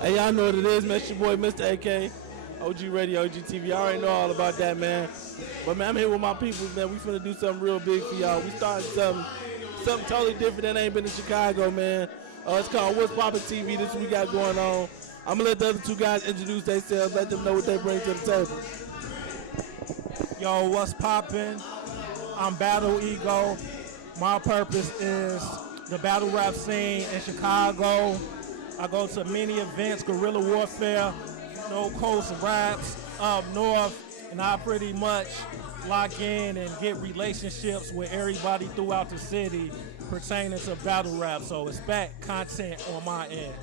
Hey, y'all know what it is, man. It's your boy, Mr. AK, OG Radio, OG TV. I already know all about that, man. But, man, I'm here with my people, man. We finna do something real big for y'all. We starting something totally different that ain't been in Chicago, man. It's called What's Poppin' TV. This is what we got going on. I'm gonna let the other two guys introduce themselves, let them know what they bring to the table. Yo, what's poppin'? I'm Battle Ego. My purpose is the battle rap scene in Chicago. I go to many events, guerrilla warfare, no coast raps up north, and I pretty much lock in and get relationships with everybody throughout the city pertaining to battle rap. So expect content on my end.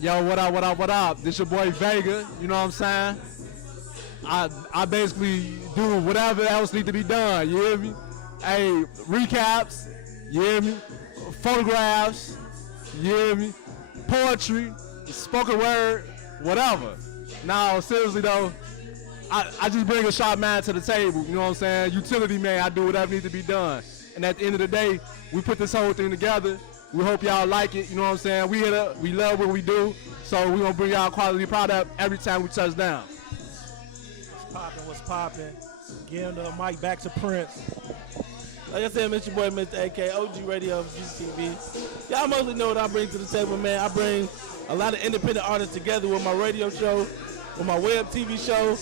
Yo, what up, what up, what up? This your boy Vega, you know what I'm saying? I basically do whatever else need to be done, you hear me? Hey, recaps, you hear me? Photographs, you hear me? Poetry, spoken word, whatever. Now, seriously though, I just bring a sharp man to the table, you know what I'm saying? Utility man, I do whatever needs to be done. And at the end of the day, we put this whole thing together. We hope y'all like it, you know what I'm saying? We love what we do, so we're gonna bring y'all quality product every time we touch down. What's poppin'? Giving the mic back to Prince. Like I said, it's your boy, Mr. AK, OG Radio, OG TV. Y'all mostly know what I bring to the table, man. I bring a lot of independent artists together with my radio show, with my web TV show.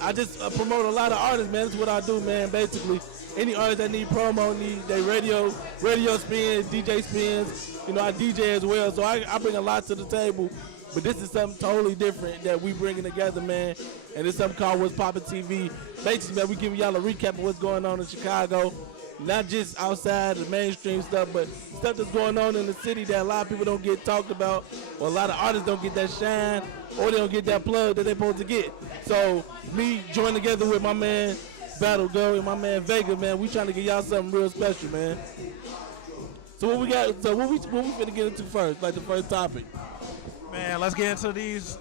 I just promote a lot of artists, man. That's what I do, man, basically. Any artist that need promo, need their radio spins, DJ spins. You know, I DJ as well, so I bring a lot to the table. But this is something totally different that we bringing together, man. And it's something called What's Poppin' TV. Basically, man, we giving y'all a recap of what's going on in Chicago. Not just outside the mainstream stuff, but stuff that's going on in the city that a lot of people don't get talked about, or a lot of artists don't get that shine, or they don't get that plug that they're supposed to get. So me join together with my man Battle Go and my man Vega, man, we trying to give y'all something real special, man. So what we got? So what we finna get into first? Like the first topic. Man, let's get into this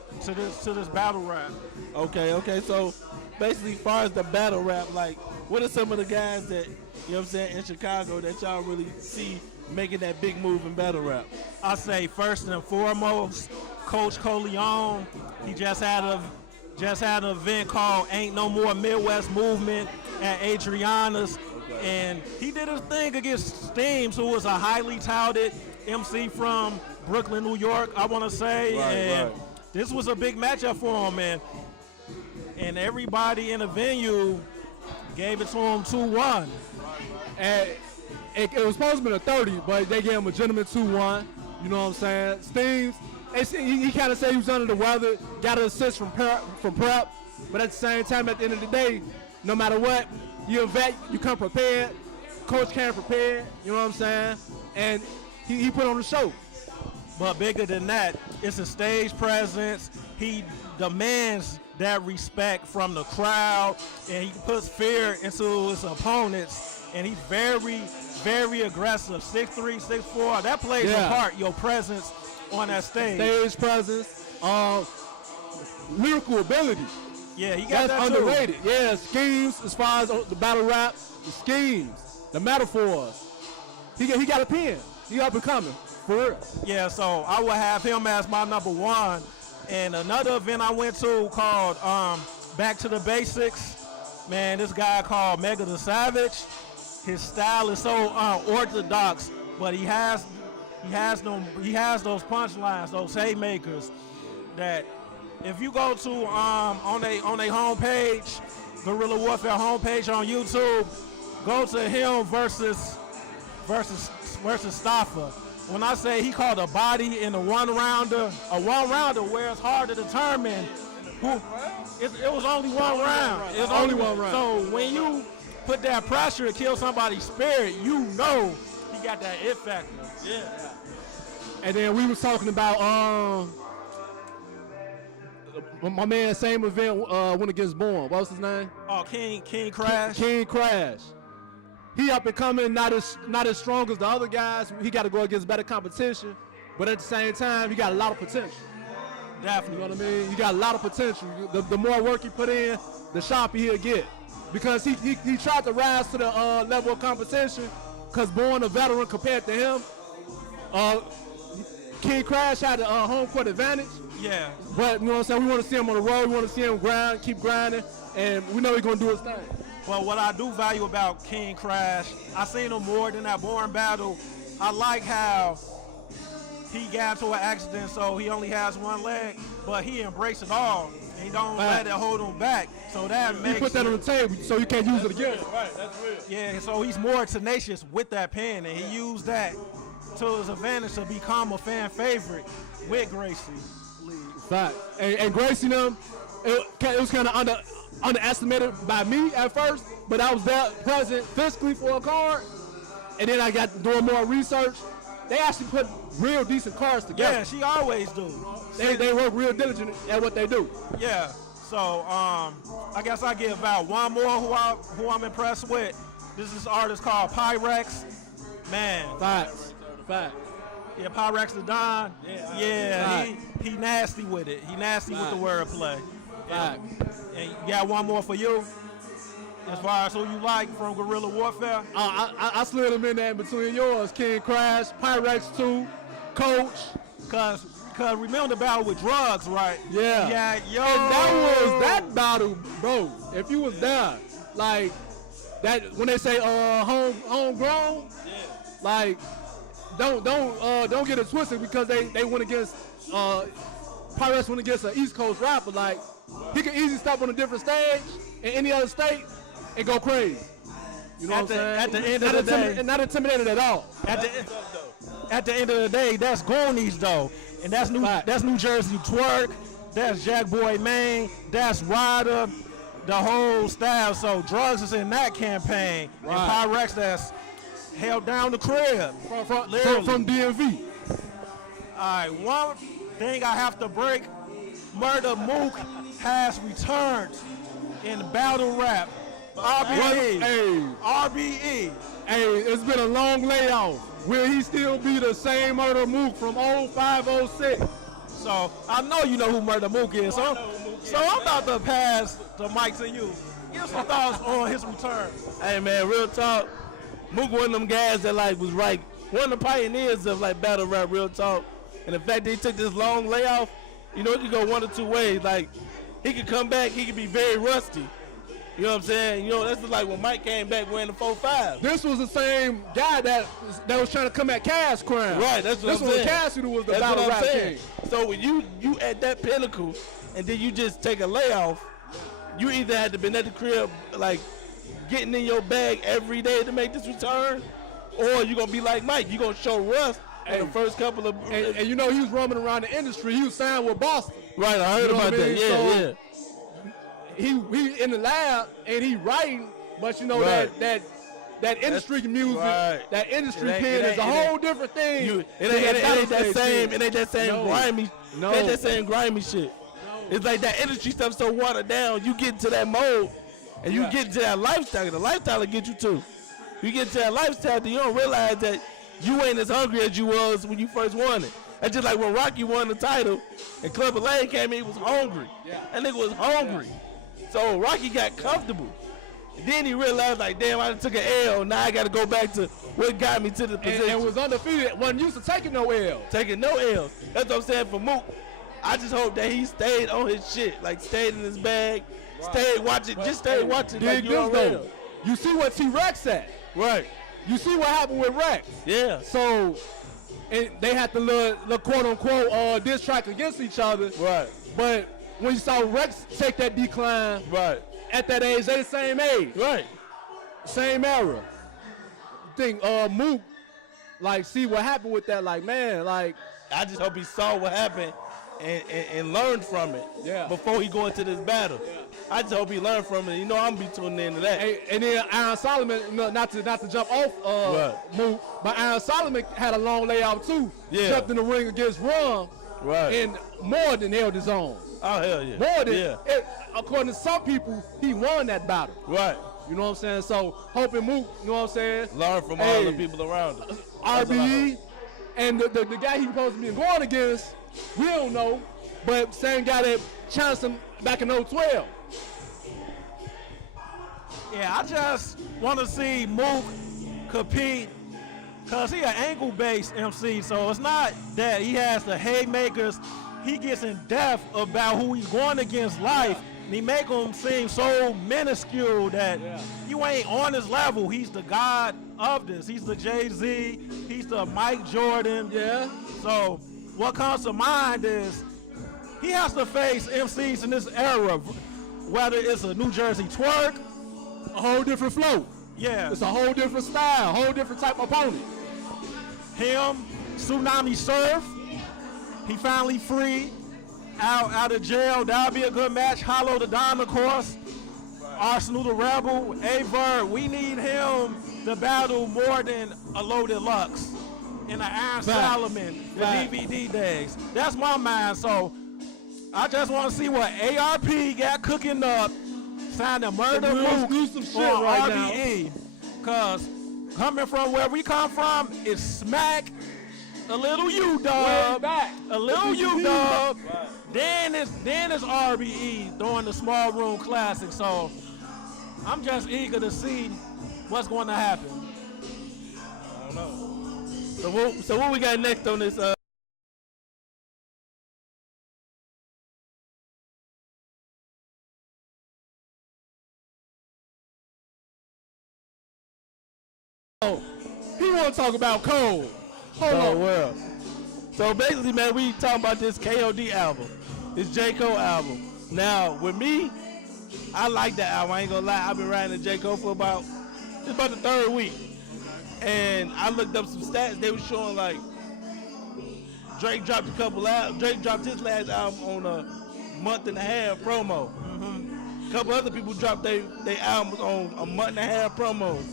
battle rap. Okay. So basically, as far as the battle rap, like, what are some of the guys that, you know what I'm saying, in Chicago that y'all really see making that big move in battle rap? I say first and foremost, Coach Coleon. He just had an event called Ain't No More Midwest Movement at Adriana's, and he did his thing against Steams, who was a highly touted MC from Brooklyn, New York, I want to say. Right. This was a big matchup for him, man. And everybody in the venue gave it to him 2-1. And it was supposed to be a 30, but they gave him a gentleman 2-1. You know what I'm saying? Steams, he kind of said he was under the weather, got an assist from prep, but at the same time, at the end of the day, no matter what, you're a vet, you come prepared. Coach came prepared, you know what I'm saying? And he put on the show. But bigger than that, it's a stage presence. He demands that respect from the crowd, and he puts fear into his opponents, and he's very, very aggressive. 6'3", 6'4", that plays a part, your presence on that stage. Stage presence, lyrical ability. Yeah, he got That's that underrated. too. Yeah, schemes as far as the battle rap, the schemes, the metaphors. He got a pen. He up and coming. For real. Yeah, so I would have him as my number one. And another event I went to called Back to the Basics. Man, this guy called Mega the Savage. His style is so unorthodox, but he has those punchlines, those haymakers that if you go to on their homepage, Guerrilla Warfare homepage on YouTube, go to him versus Staffa. When I say he called a body in a one-rounder where it's hard to determine who, it was only one round. It was only one round. So when you put that pressure to kill somebody's spirit, you know he got that it factor. Yeah. And then we was talking about my man, same event went against Born. What was his name? Oh, King Crash. King Crash. He up and coming, not as strong as the other guys. He got to go against better competition, but at the same time, he got a lot of potential. Definitely. You know what I mean? You got a lot of potential. The more work he put in, the sharper he'll get. Because he tried to rise to the level of competition, because Born a veteran compared to him. King Crash had the home court advantage. Yeah. But you know what I'm saying? We want to see him on the road. We want to see him grind, keep grinding, and we know he's gonna do his thing. But what I do value about King Crash, I seen him more than that Born Battle. I like how he got into an accident, so he only has one leg, but he embraced it all. And he don't let it hold him back. So that makes He put that on the table so you can't use it again. Right, that's real. Yeah, so he's more tenacious with that pen, and he used that to his advantage to become a fan favorite with Gracie. Fact. And Gracie them, it was kind of underestimated by me at first, but I was there present physically for a card, and then I got doing more research. They actually put real decent cards together. Yeah, she always do. They work real diligent at what they do. Yeah. So I guess I give out one more who I'm impressed with. This is an artist called Pyrex. Man. Facts. Yeah, Pyrex the Don. Yeah, he nasty with it. He nasty with the wordplay. Fact. And you got one more for you? As far as who you like from Guerrilla Warfare? I slid them in there in between yours. King Crash, Pyrex 2, Coach. Cause remember the battle with drugs, right? Yeah. Yeah, yo. And that battle, bro. If you was there, like that when they say homegrown, like don't get it twisted because they went against Pyrex went against an East Coast rapper. Like he could easily step on a different stage in any other state and go crazy. You know what I'm saying? At the end of the day, not intimidated at all. At the end of the day, that's Goonies though, and that's New Jersey Twerk, that's Jack Boy Maine, that's Ryder, the whole style. So drugs is in that campaign, and Pyrex that's held down the crib From DMV. All right, one thing I have to break: Murder Mook has returned in battle rap. RBE. Hey, it's been a long layoff. Will he still be the same Murder Mook from 0506? So I know you know who Murder Mook is. So I'm about to pass the mic to you. Give some thoughts on his return. Hey man, real talk. Mook one of them guys that like was like one of the pioneers of like battle rap, real talk. And the fact that he took this long layoff, you know, it could go one or two ways. Like he could come back, he could be very rusty. You know what I'm saying? You know, that's like when Mike came back wearing the 4-5. This was the same guy that was trying to come at Cash Crown. Right, that's what I'm saying. This was Cash who was the battle rap king. So when you at that pinnacle and then you just take a layoff, you either had to been at the crib like getting in your bag every day to make this return, or you're going to be like Mike, you're going to show rust in the first couple of... And you know, he was roaming around the industry. He was signed with Boston. Right, I heard about that. Yeah. He in the lab and he writing, but you know that industry music, that industry pen is a whole different thing. It ain't that same grimy. No. It ain't that same grimy shit. It's like that industry stuff so watered down. You get into that mode and you get into that lifestyle. The lifestyle will get you too. You get into that lifestyle, then you don't realize that you ain't as hungry as you was when you first won it. That's just like when Rocky won the title and Clubber Lang came in, he was hungry. That nigga was hungry. So Rocky got comfortable. And then he realized, like, damn, I took an L. Now I got to go back to what got me to the position. And was undefeated. Wasn't used to taking no L. Taking no L's. That's what I'm saying for Mook. I just hope that he stayed on his shit. Like, stayed in his bag. Stayed watching. Just stayed watching. Like you already. You see what T-Rex at. Right. You see what happened with Rex. Yeah. So, and they had to look quote-unquote diss track against each other. Right. But when you saw Rex take that decline, right, at that age, they the same age, right, same era. I think Mook, like, see what happened with that, like, man, like, I just hope he saw what happened and learned from it. Yeah. Before he go into this battle. Yeah. I just hope he learned from it. You know, I'm gonna be tuning into that. And then Aaron Solomon, not to jump off Mook, but Aaron Solomon had a long layout too. Yeah. Jumped in the ring against Ron. Right. And more than held his own. Oh, hell yeah. More than, according to some people, he won that battle. Right. You know what I'm saying? So, hoping Mook, you know what I'm saying? Learn from all the people around him. RBE, and the guy he's supposed to be going against, we don't know, but same guy that challenged him back in 012. Yeah, I just want to see Mook compete Because he an angle-based MC, so it's not that he has the haymakers. He gets in depth about who he's going against life, and he make him seem so minuscule that you ain't on his level. He's the god of this. He's the Jay-Z. He's the Mike Jordan. Yeah. So what comes to mind is he has to face MCs in this era, whether it's a New Jersey twerk, A whole different flow. yeah, It's a whole different style, whole different type of opponent. him, Tsunami Surf. He finally free, out of jail. That'll be a good match. Hollow the Don, of course. Arsenal the Rebel, Averb. We need him to battle more than a Loaded Lux in the Iron Solomon, the DVD days. That's my mind. So I just want to see what ARP got cooking up. Signed a Murder Some real Mook exclusive shit on right RBE. Because coming from where we come from, it's smack. A little U-Dub, a little U-Dub, then it's RBE during the Small Room Classic. So I'm just eager to see what's going to happen. I don't know. So what we got next on this? He want to talk about Cole. Hold on. Well. So basically, man, we talking about this KOD album, this J. Cole album. Now, with me, I like that album. I ain't gonna lie. I've been riding to J. Cole for about the third week. And I looked up some stats. They were showing like Drake dropped a couple albums. Drake dropped his last album on a month and a half promo. A couple other people dropped their albums on a month and a half promos.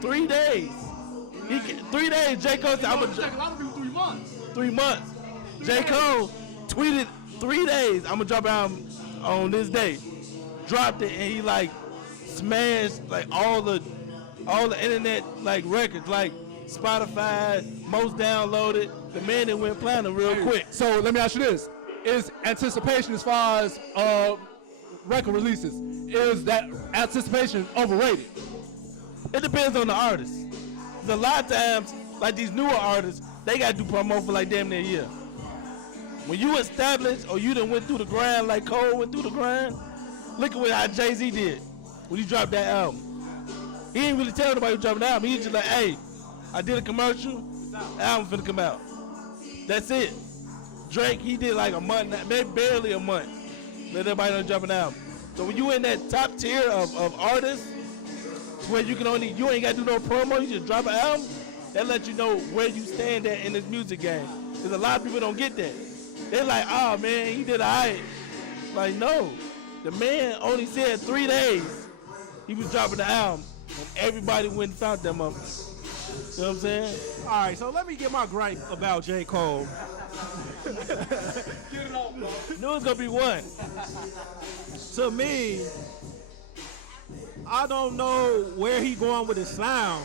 3 days. 3 days, J. Cole said, A lot of people 3 months. 3 months. J. Cole tweeted 3 days, I'm gonna drop an album on this day. Dropped it and he like smashed like all the internet like records, like Spotify, most downloaded. The man that went platinum real quick. So let me ask you this. Is anticipation as far as record releases, is that anticipation overrated? It depends on the artist. 'Cause a lot of times, like these newer artists, they gotta do promo for like damn near a year. When you established or you done went through the grind like Cole went through the grind, look at how Jay-Z did when he dropped that album. He ain't really tell nobody he dropped the album. He just like, hey, I did a commercial, the album finna come out. That's it. Drake, he did like a month, maybe barely a month. Let everybody know dropping an album. So when you in that top tier of artists, where you ain't gotta do no promo, you just drop an album, that lets you know where you stand at in this music game. Because a lot of people don't get that. They're like, oh man, he did alright. Like, no. The man only said 3 days he was dropping the album, and everybody went and found that motherfucker. You know what I'm saying? All right, so let me get my gripe about J. Cole. Knew it was gonna be one. To me, I don't know where he going with his sound.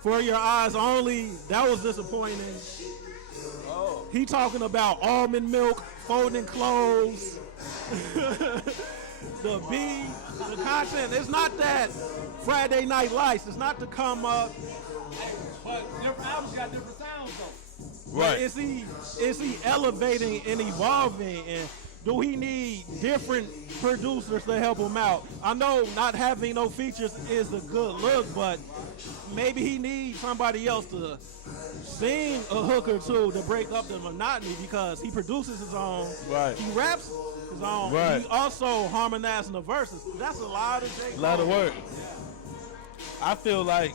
For Your Eyes Only, that was disappointing. Oh. He talking about almond milk, folding clothes, the beat, the content. It's not that Friday Night Lights. It's not to come up. But different albums got different sounds though. Right. Is he elevating and evolving, and do he need different producers to help him out? I know not having no features is a good look, but maybe he needs somebody else to sing a hook or two to break up the monotony, because he produces his own. Right. He raps his own. Right. He also harmonizing the verses. That's a lot of J. Cole. A lot of work. I feel like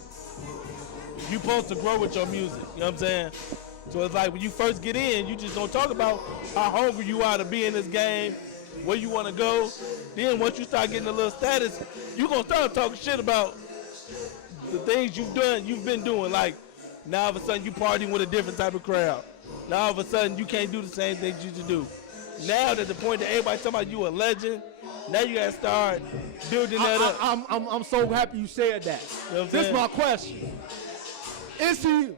you supposed to grow with your music. You know what I'm saying? So it's like when you first get in, you just don't talk about how hungry you are to be in this game, where you want to go. Then once you start getting a little status, you're going to start talking shit about the things you've been doing. Like now all of a sudden you partying with a different type of crowd. Now all of a sudden you can't do the same things you used to do. Now at the point that everybody talking about you a legend, now you got to start building that up. I'm so happy you said that. You know what I'm This is saying? my question. Is he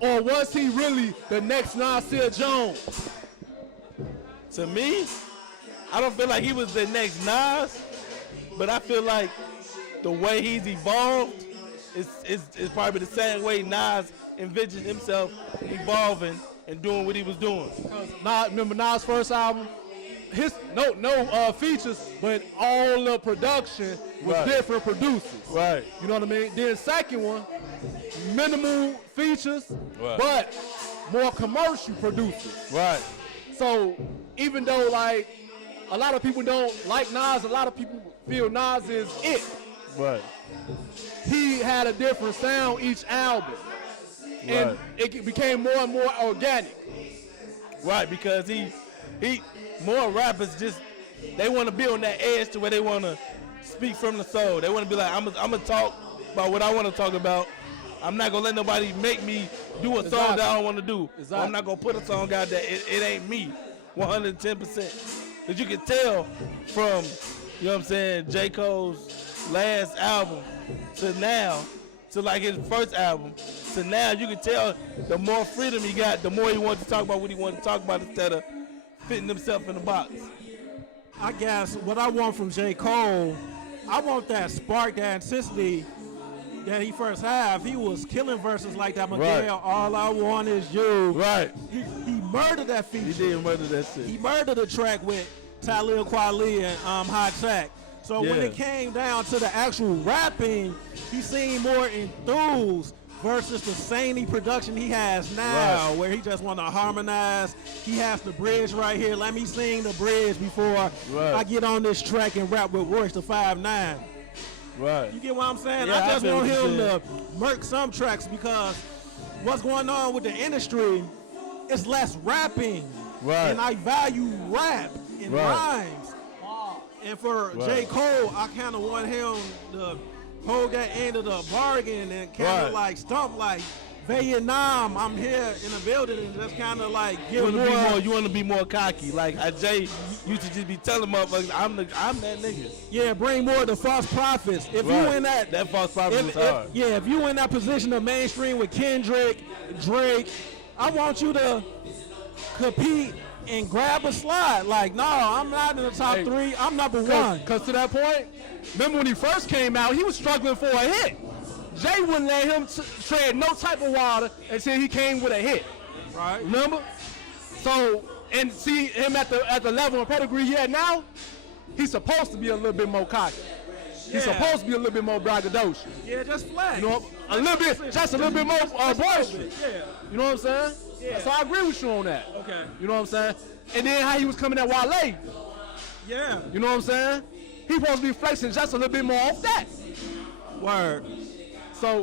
or was he really the next Nasir Jones? To me, I don't feel like he was the next Nas, but I feel like the way he's evolved is probably the same way Nas envisioned himself evolving and doing what he was doing. Remember Nas' first album? His no features, but all the production was different producers. Right. You know what I mean? Then second one, minimal features, but more commercial producers. Right. So even though like a lot of people don't like Nas, a lot of people feel Nas is it. Right. He had a different sound each album, and it became more and more organic. Right, because he more rappers just they want to be on that edge to where they want to speak from the soul. They want to be like, I'm gonna talk about what I want to talk about. I'm not gonna let nobody make me do a song that I don't want to do. Exactly. I'm not gonna put a song out that it ain't me, 110%. Because you can tell from, you know what I'm saying, J. Cole's last album to now, to like his first album, to now, you can tell the more freedom he got, the more he wants to talk about what he wants to talk about instead of fitting himself in the box. I guess what I want from J. Cole, I want that spark, that intensity that he first had. He was killing verses like that. Miguel, all I want is you. Right. He murdered that feature. He did murder that shit. He murdered the track with Talib Kweli and Hot Tech. So when it came down to the actual rapping, he seemed more enthused versus the zany production he has now, where he just want to harmonize. He has the bridge right here. Let me sing the bridge before I get on this track and rap with Royce the 5'9". Right. You get what I'm saying? Yeah, I just want him to murk some tracks because what's going on with the industry is less rapping. Right. And I value rap and rhymes. And for J. Cole, I kind of want him to hold that end of the bargain and kind of like stump like Vietnam. I'm here in the building and just kind of like give more. You want to be more cocky, like Jay used to just be telling motherfuckers, I'm that nigga. Yeah, bring more of the false prophets. If you in that false prophet is hard. If you in that position of mainstream with Kendrick, Drake, I want you to compete and grab a slot. Like, no, I'm not in the top three. I'm number one. Because to that point, remember when he first came out, he was struggling for a hit. Jay wouldn't let him tread no type of water until he came with a hit. Right. Remember? So, and see him at the level of pedigree he at now, he's supposed to be a little bit more cocky. He's supposed to be a little bit more braggadocious. Yeah, just flat. You know, a little bit, just a little bit more boisterous. Yeah. You know what I'm saying? Yeah. So I agree with you on that. Okay. You know what I'm saying? And then how he was coming at Wale. Yeah. You know what I'm saying? He supposed to be flexing just a little bit more off that. Word. So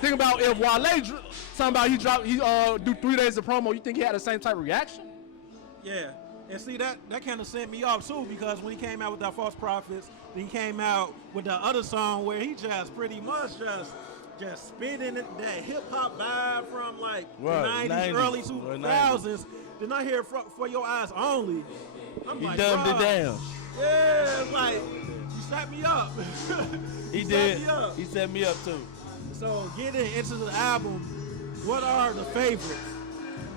think about if Wale, somebody he do 3 days of promo, you think he had the same type of reaction? Yeah. And see, that kind of sent me off too, because when he came out with that False Prophets, he came out with the other song where he just pretty much just spitting that hip hop vibe from like the 90s, early 2000s. Then I hear For Your Eyes Only. I'm like, dumbed it down. Yeah, it's like, you set me up. He did. He set me up too. So getting into the album, what are the favorites?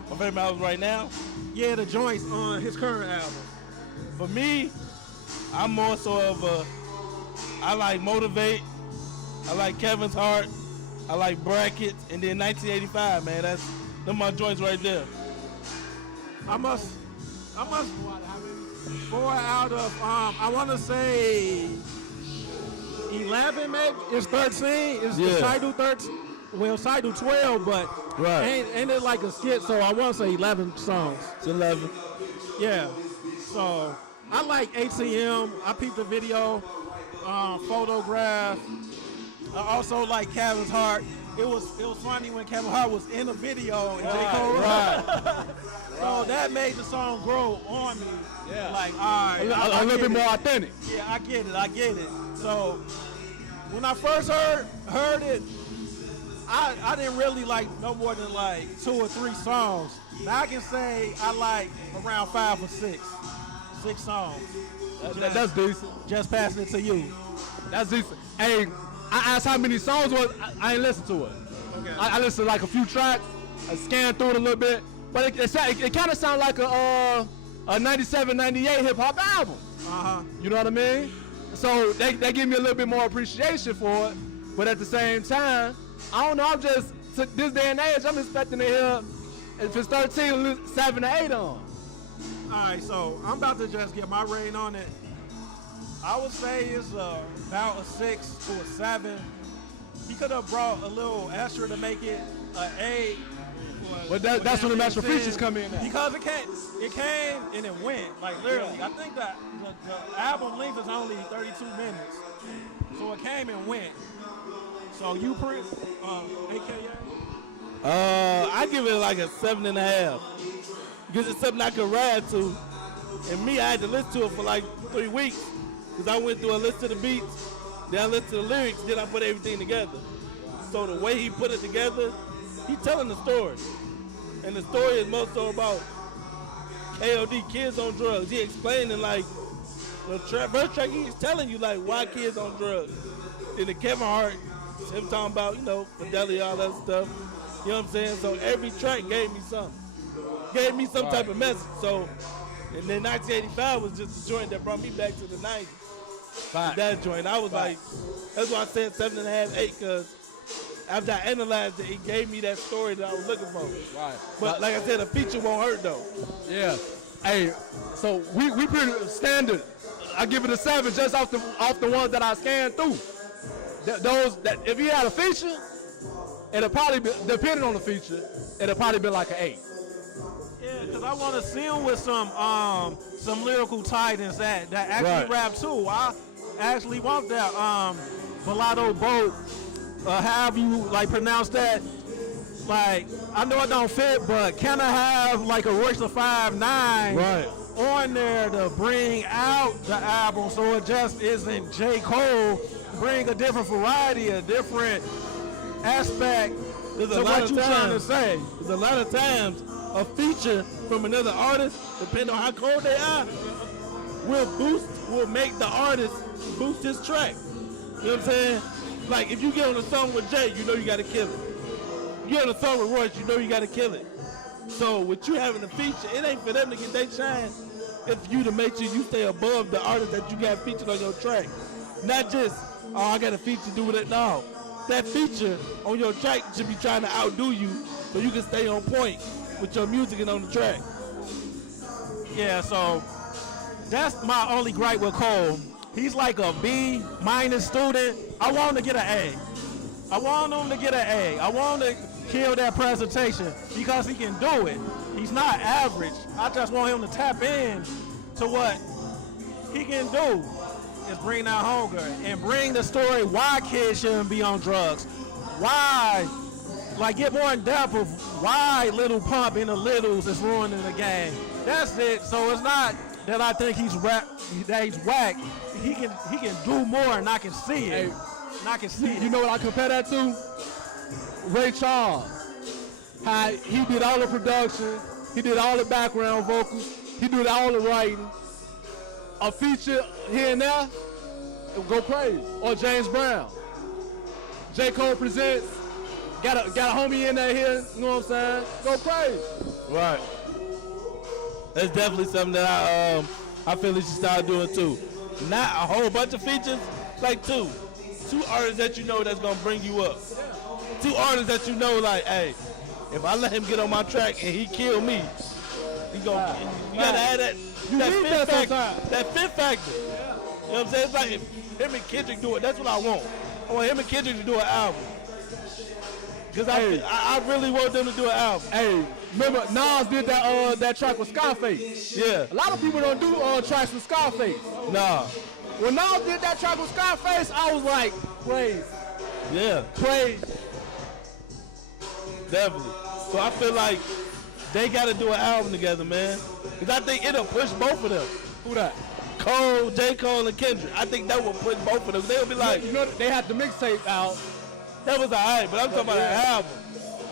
My favorite album right now? Yeah, the joints on his current album. For me, I'm more so of I like Motivate, I like Kevin's Heart, I like Brackets, and then 1985, man. Them my joints right there. I must 4 out of I want to say 11 maybe. It's 13. It's Sidhu 13. Well, Sidhu 12, but ain't it like a skit? So I want to say 11 songs. It's 11. Yeah. So I like ATM. I peeped the video, Photograph. I also like Kevin's Heart. It was funny when Kevin Hart was in the video and J. Cole. Right. So that made the song grow on me. Yeah. Like, all right. A little bit more authentic. Yeah, I get it. So when I first heard it, I didn't really like no more than like 2 or 3 songs. Now I can say I like around 5 or 6. 6 songs. That's decent. Just passing it to you. That's decent. Hey, I asked how many songs was. I ain't listened to it. Okay. I listened to like a few tracks. I scanned through it a little bit, but it kind of sounded like a 97, 98 hip hop album. You know what I mean? So they give me a little bit more appreciation for it, but at the same time, I don't know. I'm just to this day and age, I'm expecting to hear, if it's 13, 7 to 8 on. All right, so I'm about to just get my rating on it. I would say it's about a 6 to a 7. He could have brought a little extra to make it an 8. But that's when the extra features come in now. Because it came and it went. Like literally, I think that the album length is only 32 minutes. So it came and went. So you AKA? I give it like a 7.5. Because it's something I could ride to. And me, I had to listen to it for like 3 weeks. Because I went through a list of the beats, then I listened to the lyrics, then I put everything together. So the way he put it together, he's telling the story. And the story is more so about KOD, kids on drugs. He explaining like, the first track he's telling you like why kids on drugs. Then the Kevin Hart, him talking about, fidelity, all that stuff. You know what I'm saying? So every track gave me something. Gave me some type of message. So, and then 1985 was just a joint that brought me back to the 90s. That joint, I was like, that's why I said 7.5, 8, because after I analyzed it, it gave me that story that I was looking for. Right. But like I said, a feature won't hurt though. Yeah. Hey, so we pretty standard. I give it a 7 just off the ones that I scanned through. Those that if you had a feature, it'll probably be, depending on the feature, it'll probably be like an 8. Yeah, because I want to see him with some lyrical titans that actually rap too. I actually want that Balado Boat, however you like pronounce that. Like, I know it don't fit, but can I have like a Royce the 5'9" on there to bring out the album so it just isn't J. Cole? Bring a different variety, a different aspect to what you're trying to say. There's a lot of times a feature from another artist, depending on how cold they are, will make the artist boost his track. You know what I'm saying? Like if you get on a song with Jay, you know you gotta kill it. You get on a song with Royce, you know you gotta kill it. So with you having a feature, it ain't for them to get their shine. It's for you to make sure you stay above the artist that you got featured on your track. Not just, oh, I got a feature, do with it. No. That feature on your track should be trying to outdo you so you can stay on point with your music and on the track. Yeah, so that's my only gripe with Cole. He's like a B- student. I want him to get an A. I want him to get an A. I want him to kill that presentation because he can do it. He's not average. I just want him to tap in to what he can do. Is bring that hunger and bring the story why kids shouldn't be on drugs. Why, like get more in depth of why Little Pump in the Littles is ruining the game. That's it. So it's not that I think he's whack. He can do more and I can see it. Hey, and I can see it. You know what I compare that to? Ray Charles. How he did all the production, he did all the background vocals, he did all the writing. A feature here and there, it will go crazy. Or James Brown. J. Cole presents, got a homie in there here, you know what I'm saying? Go crazy. Right. That's definitely something that I feel he should start doing too. Not a whole bunch of features, like two artists that you know that's gonna bring you up. 2 artists that you know like, hey, if I let him get on my track and he kill me, he gonna, you gotta add that fifth factor. You know what I'm saying? It's like if him and Kendrick do it, that's what I want. I want him and Kendrick to do an album. Because I really want them to do an album. Hey, remember Nas did that track with Scarface? Yeah. A lot of people don't do tracks with Scarface. Nah. When Nas did that track with Scarface, I was like, praise. Yeah. Praise. Definitely. So I feel like they got to do an album together, man. Because I think it'll push both of them. Who that? Cole, J. Cole, and Kendrick. I think that will push both of them. They'll be like, you know, they had the mixtape out. That was all right, but I'm talking about an album.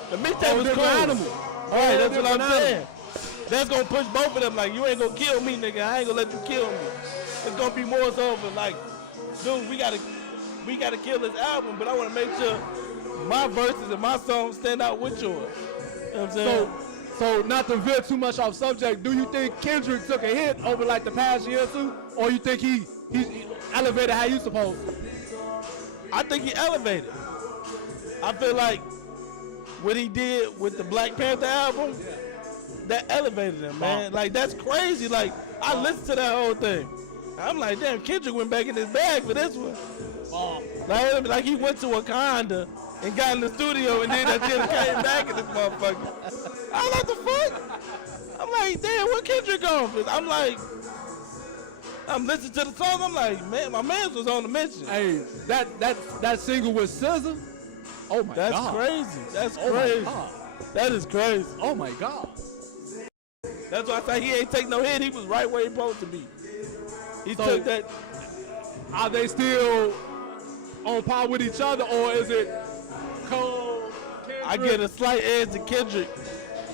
The mixtape was cool. Animal. All right, that's what I'm saying. That's going to push both of them. Like, you ain't going to kill me, nigga. I ain't going to let you kill me. It's going to be more so of like, dude, we got to kill this album, but I want to make sure my verses and my songs stand out with yours. You know what I'm saying? So not to veer too much off subject, do you think Kendrick took a hit over like the past year or two? Or you think he elevated how you supposed to? I think he elevated. I feel like what he did with the Black Panther album, that elevated him, man. Like, that's crazy. Like, I listened to that whole thing. I'm like, damn, Kendrick went back in his bag for this one. Like he went to Wakanda and got in the studio and then that shit came back in this motherfucker. I was like, the fuck? I'm like, damn, what Kendrick on? I'm like, I'm listening to the song. I'm like, man, my man was on the mention. Hey, that single with SZA. Oh my That's God. crazy. That's Oh crazy. my God. That is crazy. Oh my God. That's why I say he ain't take no hit. He was right where he supposed to be. He So- took that. Are they still on par with each other, or is it Cole, Kendrick? I get a slight edge to Kendrick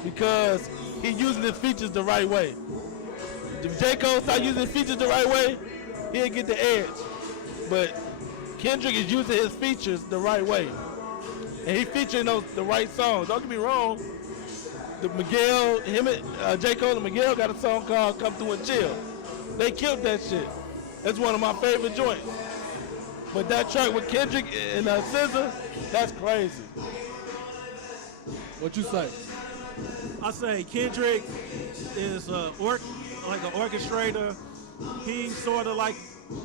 because he using his features the right way. If J. Cole start using his features the right way, he'll get the edge. But Kendrick is using his features the right way. And he featuring the right songs. Don't get me wrong. The Miguel, him and J. Cole and Miguel got a song called Come Through and Chill. They killed that shit. That's one of my favorite joints. But that track with Kendrick and SZA, that's crazy. What you say? I say Kendrick is like an orchestrator. He's sort of like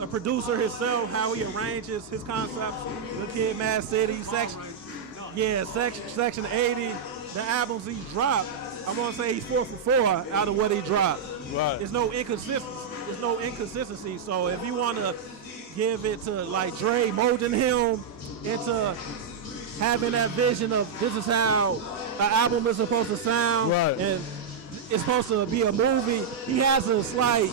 a producer himself, how he arranges his concepts. The Kid, Mad City, Section 80, the albums he dropped. I want to say he's 4 for 4 out of what he dropped. Right. There's no inconsistency. So if you want to give it to like Dre molding him into having that vision of this is how an album is supposed to sound, Right. and it's supposed to be a movie. He has a slight.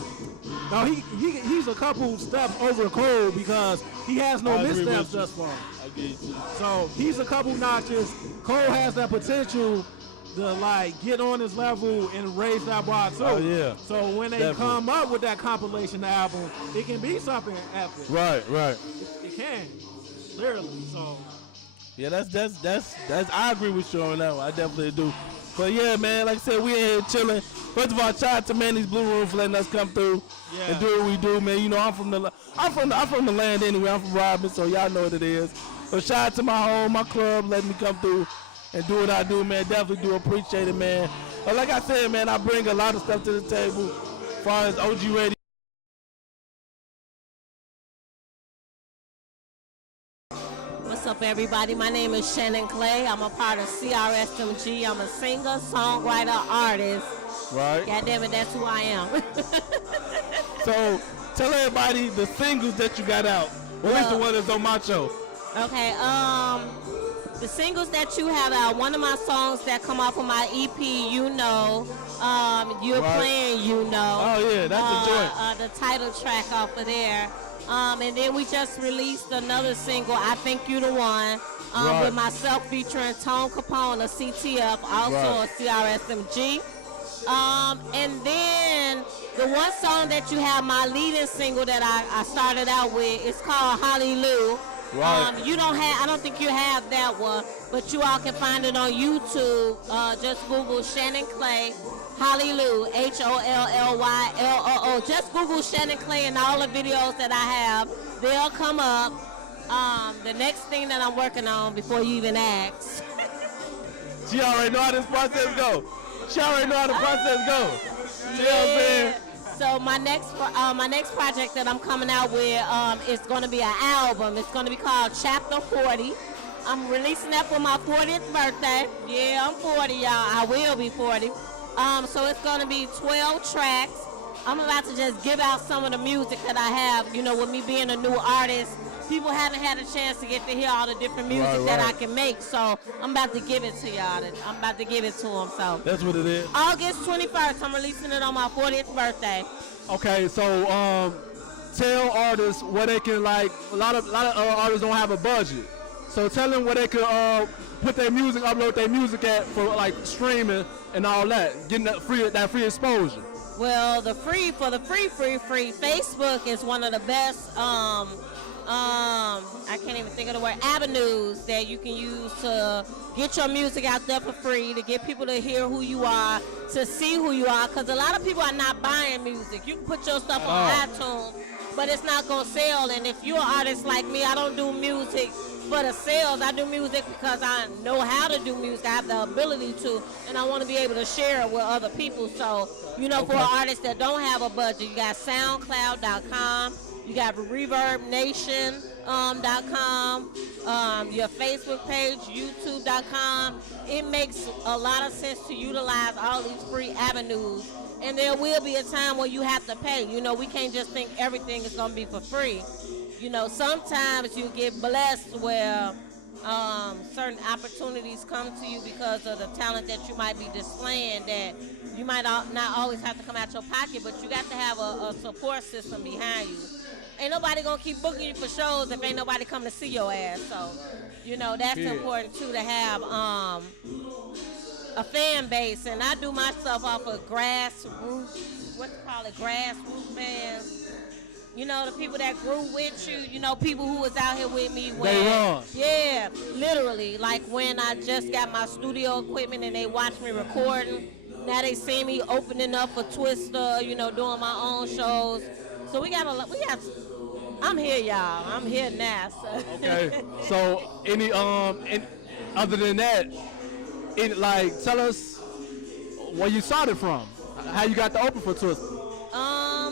No, he's a couple steps over Cole because he has no I agree missteps with you. thus far. I get you. So he's a couple notches. Cole has that potential to like get on his level and raise that bar too. Oh, yeah. So when they Definitely. come up with that compilation album, it can be something epic. Right. It can, literally. So Yeah, that's I agree with you on that one. I definitely do. But yeah, man, like I said, we in here chilling. First of all, shout out to Manny's Blue Room for letting us come through and do what we do, man. You know, I'm from the land anyway. I'm from Robin, so y'all know what it is. So shout out to my home, my club, letting me come through and do what I do, man. Definitely do appreciate it, man. But like I said, man, I bring a lot of stuff to the table as far as OG Radio. What's up, everybody? My name is Shannon Clay. I'm a part of CRSMG. I'm a singer, songwriter, artist. Right. God damn it, that's who I am. So tell everybody the singles that you got out. Or at least the one that's on my show. Okay, the singles that you have out, one of my songs that come off of my EP, You Know, You're Right. Playing You Know. Oh, yeah, that's a joint. The title track off of there. And then we just released another single, I Think You the One, Right. with myself featuring Tone Capone of CTF, also Right. a CRSMG. And then the one song that you have, my leading single that I started out with, it's called Hallelujah. Right. I don't think you have that one, but you all can find it on YouTube. Just Google Shannon Clay, Hallelujah, HOLLYLOO. Just Google Shannon Clay and all the videos that I have. They'll come up. The next thing that I'm working on before you even ask. She already know how this process go. She already know how the process go. You know what I'm saying? So my next project that I'm coming out with is going to be an album. It's going to be called Chapter 40. I'm releasing that for my 40th birthday. Yeah, I'm 40, y'all. I will be 40. So it's going to be 12 tracks. I'm about to just give out some of the music that I have. You know, with me being a new artist, people haven't had a chance to get to hear all the different music that I can make. So I'm about to give it to y'all. I'm about to give it to them. So That's what it is. August 21st, I'm releasing it on my 40th birthday. Okay, so tell artists what they can like. A lot of artists don't have a budget, so tell them where they could put their music, upload their music at for like streaming and all that, getting that free exposure. Well, the free Facebook is one of the best I can't even think of the word, avenues that you can use to get your music out there for free, to get people to hear who you are, to see who you are, because a lot of people are not buying music. You can put your stuff on iTunes, but it's not going to sell. And if you're an artist like me, I don't do music for the sales. I do music because I know how to do music. I have the ability to, and I want to be able to share it with other people. So, you know, for artists that don't have a budget, you got SoundCloud.com. You got ReverbNation.com, your Facebook page, YouTube.com. It makes a lot of sense to utilize all these free avenues. And there will be a time where you have to pay. You know, we can't just think everything is going to be for free. You know, sometimes you get blessed where certain opportunities come to you because of the talent that you might be displaying, that you might not always have to come out your pocket, but you got to have a support system behind you. Ain't nobody gonna keep booking you for shows if ain't nobody come to see your ass. So, you know, that's important too, to have a fan base. And I do my stuff off of grassroots fans. You know, the people that grew with you, you know, people who was out here with me when, yeah, literally, like when I just got my studio equipment and they watched me recording. Now they see me opening up for Twister, you know, doing my own shows. So we got I'm here, y'all. I'm here now. So. Okay. So any other than that, tell us where you started from, how you got to open for Twister. I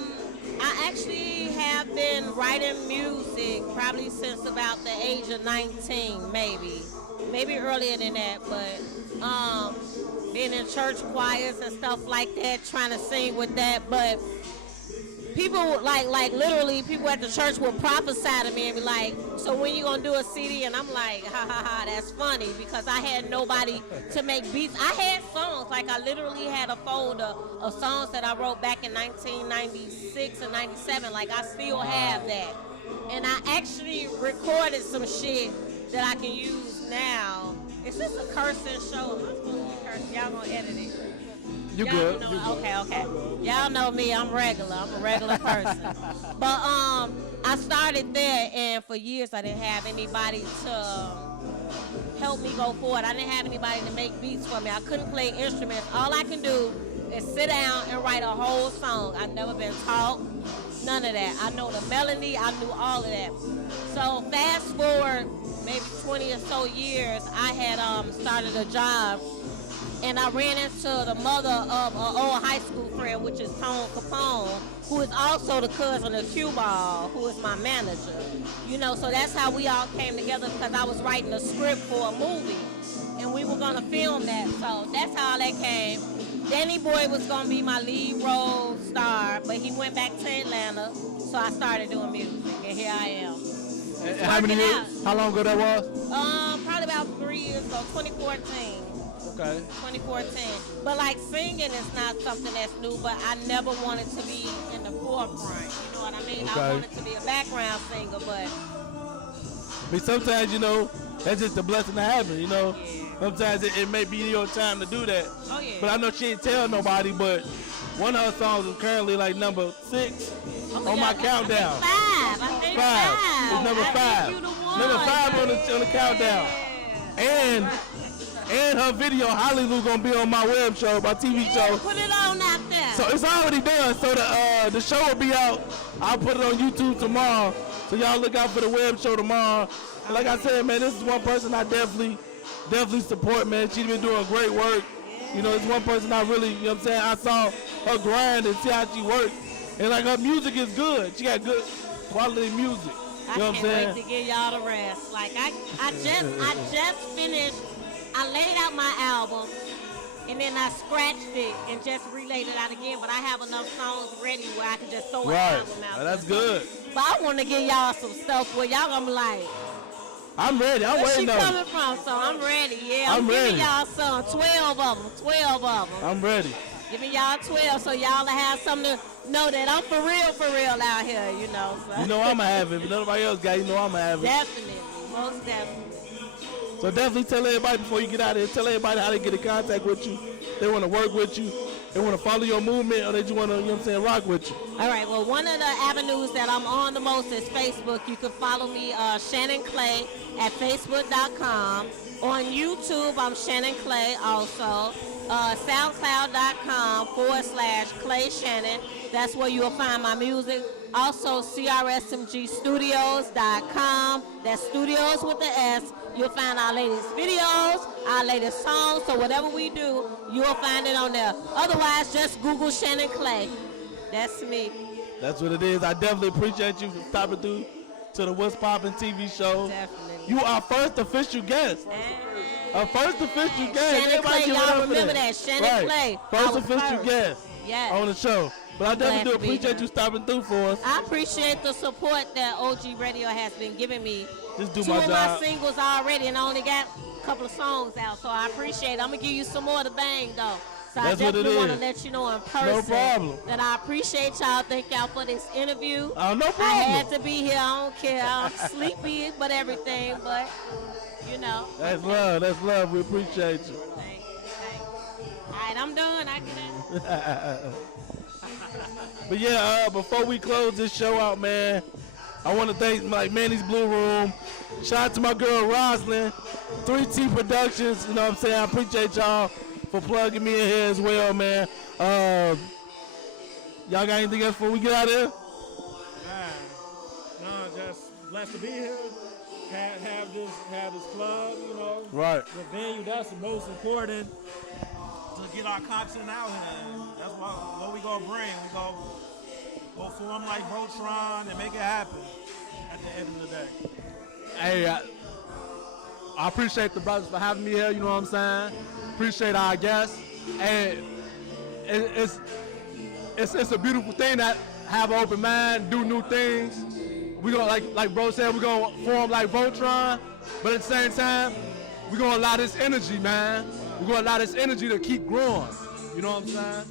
actually have been writing music probably since about the age of 19, maybe earlier than that, but being in church choirs and stuff like that, trying to sing with that, but people like literally people at the church will prophesy to me and be like, so when you gonna do a CD? And I'm like, ha ha ha, that's funny, because I had nobody to make beats. I had songs, like I literally had a folder of songs that I wrote back in 1996 and 97. Like I still have that. And I actually recorded some shit that I can use now. Is this a cursing show? Am I supposed to be cursing? Y'all gonna edit it? You good. Okay. Y'all know me, I'm regular. I'm a regular person. But I started there, and for years I didn't have anybody to help me go forward. I didn't have anybody to make beats for me. I couldn't play instruments. All I can do is sit down and write a whole song. I've never been taught none of that. I know the melody, I knew all of that. So fast forward maybe 20 or so years, I had started a job. And I ran into the mother of an old high school friend, which is Tone Capone, who is also the cousin of Cue Ball, who is my manager. You know, so that's how we all came together, because I was writing a script for a movie, and we were gonna film that. So that's how that came. Danny Boy was gonna be my lead role star, but he went back to Atlanta, so I started doing music, and here I am. And how many years? How long ago that was? Probably about 3 years ago, 2014. Okay. 2014. But like singing is not something that's new, but I never wanted to be in the forefront. You know what I mean? Okay. I wanted to be a background singer, but sometimes, you know, that's just a blessing to happen, you know. Yeah. Sometimes it may be your time to do that. Oh yeah. But I know she ain't tell nobody, but one of her songs is currently like number 6 on my countdown. I think five. It's number 5. Number 5 on the countdown. And her video, Hollywood, gonna be on my web show, my TV show. Put it on out there. So it's already done. So the show will be out. I'll put it on YouTube tomorrow. So y'all look out for the web show tomorrow. And like I said, man, this is one person I definitely support, man. She's been doing great work. You know, it's one person I really, you know what I'm saying, I saw her grind and see how she works. And like her music is good. She got good quality music. You know what I'm saying? I can't wait to get y'all the rest. Like I just finished. I laid out my album, and then I scratched it and just relayed it out again. But I have enough songs ready where I can just throw an album out. That's good. But I want to give y'all some stuff where y'all gonna be like, I'm ready. I'm where waiting she on coming from? So I'm ready. Yeah, I'm ready. giving y'all some. 12 of them. I'm ready. Giving y'all 12 so y'all will have something to know that I'm for real out here, you know. So. You know I'm going to have it. If nobody else got it, you know I'm going to have it. Definitely. Most definitely. So definitely tell everybody before you get out of here, tell everybody how they get in contact with you. They want to work with you. they want to follow your movement or they just want to, you know what I'm saying, rock with you? All right, well, one of the avenues that I'm on the most is Facebook. You can follow me, Shannon Clay, at facebook.com. On YouTube, I'm Shannon Clay also. SoundCloud.com/Clay Shannon. That's where you'll find my music. Also, CRSMGstudios.com. That's studios with the S. You'll find our latest videos, our latest songs. So whatever we do, you'll find it on there. Otherwise, just Google Shannon Clay. That's me. That's what it is. I definitely appreciate you for stopping through to the What's Poppin' TV show. Definitely. You are first official guest. Our first official guest. Shannon Everybody Clay, give it y'all up for remember that. Shannon Clay. First I was official guest Yes. on the show. But I definitely Glad do to be appreciate here. you stopping through for us. I appreciate the support that OG Radio has been giving me. Just do Two my of my job. singles already, and I only got a couple of songs out, so I appreciate it. I'm going to give you some more to bang, though. So That's I what it definitely want to is. let you know in person No problem. that I appreciate y'all. Thank y'all for this interview. Oh, no problem. I had to be here. I don't care. I'm sleepy, but everything, but, you know. That's love. That's love. We appreciate you. Thank you. All right, I'm done. I get out. But yeah, before we close this show out, man, I want to thank Manny's Blue Room. Shout out to my girl Roslyn, 3T Productions. You know what I'm saying? I appreciate y'all for plugging me in here as well, man. Y'all got anything else before we get out of here? No, just blessed to be here. Have this club, you know. Right. The venue, that's the most important to get our content out here. That's what we gonna bring. We go form like Voltron and make it happen at the end of the day. Hey, I appreciate the brothers for having me here, you know what I'm saying? Appreciate our guests. And it's a beautiful thing that have an open mind, do new things. We gonna, like bro said, we're gonna form like Voltron, but at the same time, we're gonna allow this energy, man. We're gonna allow this energy to keep growing. You know what I'm saying?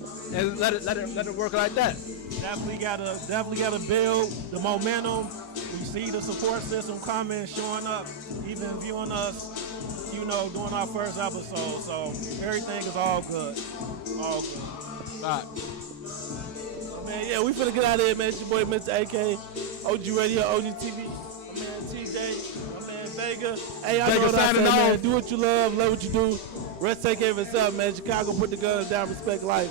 And let it work like that. Definitely gotta build the momentum. We see the support system coming, showing up, even viewing us, you know, doing our first episode. So everything is all good. All good. All right. Man, yeah, we finna get out of here, man. It's your boy, Mr. AK, OG Radio, OG TV. My man TJ, my man Vega. Hey, I know Vega what I say, signing man. off. Do what you love what you do. Rest take care of yourself, man. Chicago, put the guns down, respect life.